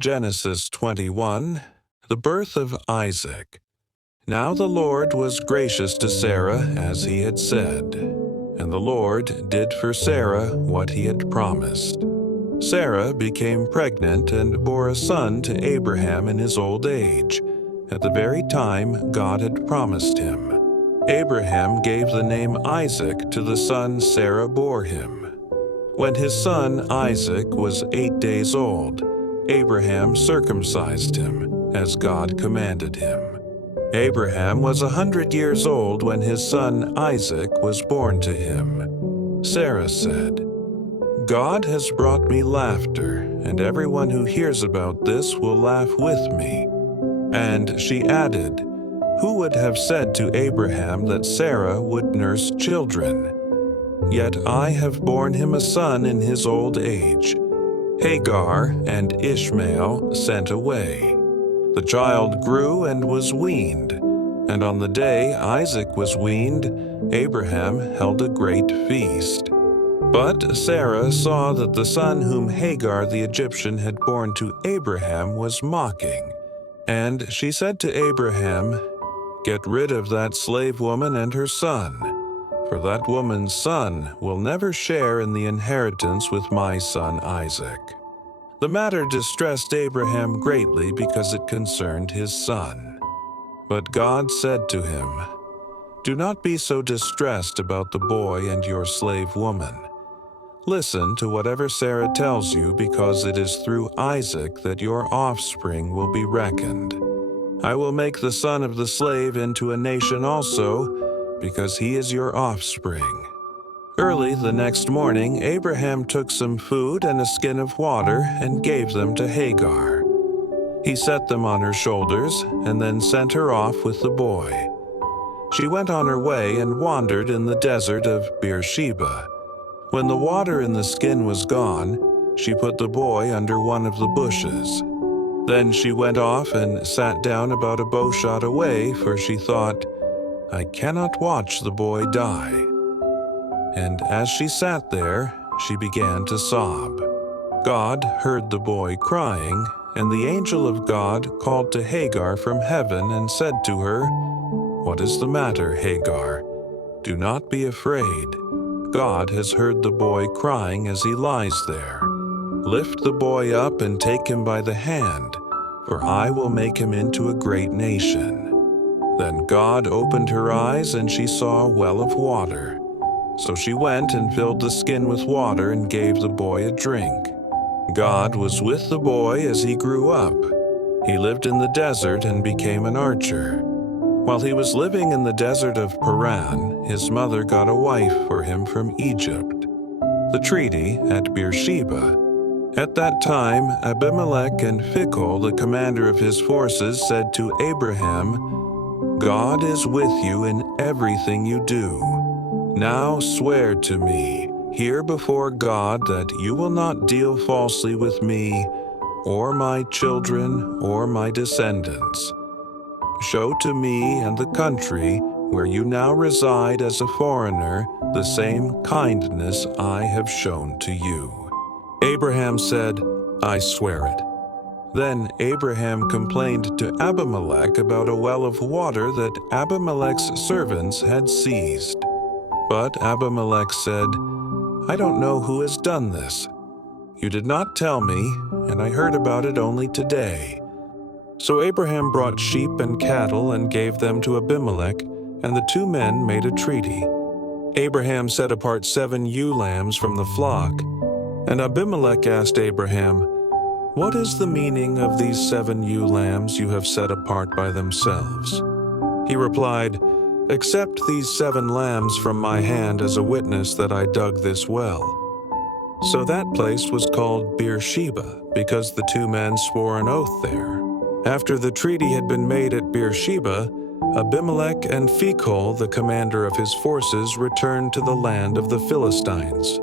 Genesis 21, the birth of Isaac. Now the Lord was gracious to Sarah as he had said, and the Lord did for Sarah what he had promised. Sarah became pregnant and bore a son to Abraham in his old age, at the very time God had promised him. Abraham gave the name Isaac to the son Sarah bore him. When his son Isaac was 8 days old, Abraham circumcised him, as God commanded him. Abraham was 100 years old when his son Isaac was born to him. Sarah said, "God has brought me laughter, and everyone who hears about this will laugh with me." And she added, "Who would have said to Abraham that Sarah would nurse children? Yet I have borne him a son in his old age." Hagar and Ishmael sent away. The child grew and was weaned, and on the day Isaac was weaned, Abraham held a great feast. But Sarah saw that the son whom Hagar the Egyptian had borne to Abraham was mocking, and she said to Abraham, "Get rid of that slave woman and her son, for that woman's son will never share in the inheritance with my son Isaac." The matter distressed Abraham greatly because it concerned his son. But God said to him, "Do not be so distressed about the boy and your slave woman. Listen to whatever Sarah tells you, because it is through Isaac that your offspring will be reckoned. I will make the son of the slave into a nation also, because he is your offspring." Early the next morning, Abraham took some food and a skin of water and gave them to Hagar. He set them on her shoulders and then sent her off with the boy. She went on her way and wandered in the desert of Beersheba. When the water in the skin was gone, she put the boy under one of the bushes. Then she went off and sat down about a bow shot away, for she thought, "I cannot watch the boy die." And as she sat there, she began to sob. God heard the boy crying, and the angel of God called to Hagar from heaven and said to her, "What is the matter, Hagar? Do not be afraid. God has heard the boy crying as he lies there. Lift the boy up and take him by the hand, for I will make him into a great nation." Then God opened her eyes, and she saw a well of water. So she went and filled the skin with water and gave the boy a drink. God was with the boy as he grew up. He lived in the desert and became an archer. While he was living in the desert of Paran, his mother got a wife for him from Egypt, the treaty at Beersheba. At that time, Abimelech and Phicol, the commander of his forces, said to Abraham, "God is with you in everything you do. Now swear to me, here before God, that you will not deal falsely with me, or my children, or my descendants. Show to me and the country where you now reside as a foreigner the same kindness I have shown to you." Abraham said, "I swear it." Then Abraham complained to Abimelech about a well of water that Abimelech's servants had seized. But Abimelech said, "I don't know who has done this. You did not tell me, and I heard about it only today." So Abraham brought sheep and cattle and gave them to Abimelech, and the two men made a treaty. Abraham set apart 7 ewe lambs from the flock, and Abimelech asked Abraham, "What is the meaning of these 7 ewe lambs you have set apart by themselves?" He replied, "Accept these 7 lambs from my hand as a witness that I dug this well." So that place was called Beersheba, because the two men swore an oath there. After the treaty had been made at Beersheba, Abimelech and Phicol, the commander of his forces, returned to the land of the Philistines.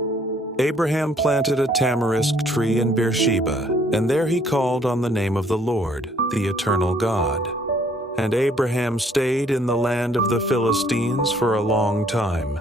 Abraham planted a tamarisk tree in Beersheba, and there he called on the name of the Lord, the eternal God. And Abraham stayed in the land of the Philistines for a long time.